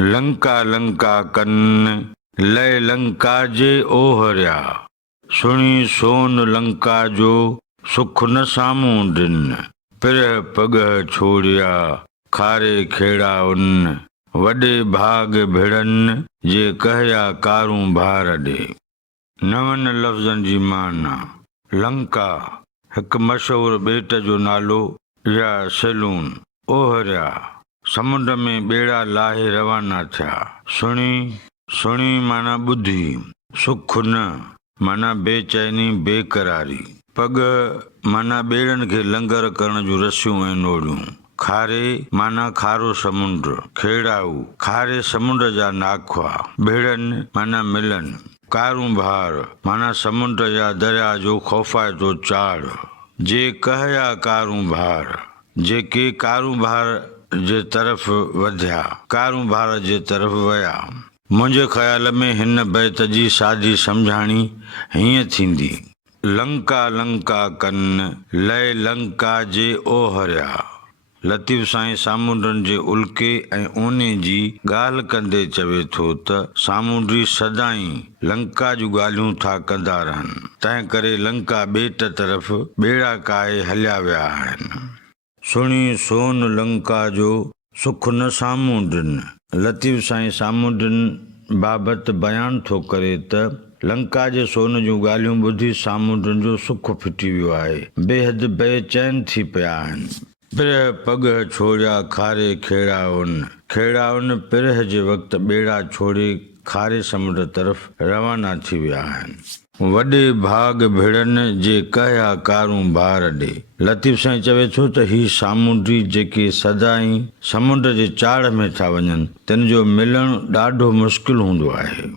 लंका लंका कन लय लंका जे ओहरिया, सुणी सोन लंका जो सुख न सामूं दिन। पिरह पगह छोड़िया खारे खेड़ा उन, वॾे भाग भिड़न जे कहया कारूं भार ॾे। नवनि लफ़्ज़नि जी माना। लंका हिकु मशहूरु ॿेट जो नालो या सैलून। ओहरिया समुंड में ॿेड़ा लाहे रवाना थिया। सुणी माना ॿुधी। सुख न माना बेचैनी बेकरारी। पग माना ॿेड़नि खे लंगर करण जूं रसियूं ऐं नोड़ियूं। खारे माना खारो समुंड। खेड़ाऊ खारे समुंड जा नाखवा। भिड़नि माना मिलन। कारूं भार माना समुंड या दरिया जो ख़ौफ़ाइतो चाड़। जे कहया कारूं भार जेके कारूं भार जे तरफ़ वधिया, कारूं भार जे तरफ़ विया। मुंहिंजे ख़्याल में हिन बैत जी सादी सम्झाणी हीअं थींदी। लंका लंका कन लय लंका जे ओहरिया। लतीफ़ साईं सामूंडनि जे उल्के ऐं ओने जी ॻाल्हि कंदे चवे थो त सामूंडी सदाई लंका जूं ॻाल्हियूं था कंदा रहनि, तंहिं करे लंका ॿेट तरफ़ ॿेड़ा काए हलिया विया आहिनि। सुणी सोन लंका जो सुख न सामूं दिन। लतीफ़ साईं सामूंडनि बाबति बयानु थो करे त लंका जे सोन जूं ॻाल्हियूं ॿुधी सामूंडनि जो सुख फिटी वियो आहे, बेहद बेचैन थी पिया आहिनि। पिरह पगह छोड़िया खारे खेड़ाउन पिरह जे वक़्तु ॿेड़ा छोड़े खारे समुंड तरफ़ रवाना थी विया आहिनि। वॾे भाग भिड़नि जे कहया कारूं भार ॾे। लतीफ़ साईं चवे थो त ही सामूंडी जेके सदाई समुंड जे चाड़ में था वञनि, तिन जो मिलणु ॾाढो मुश्किल हूंदो आहे।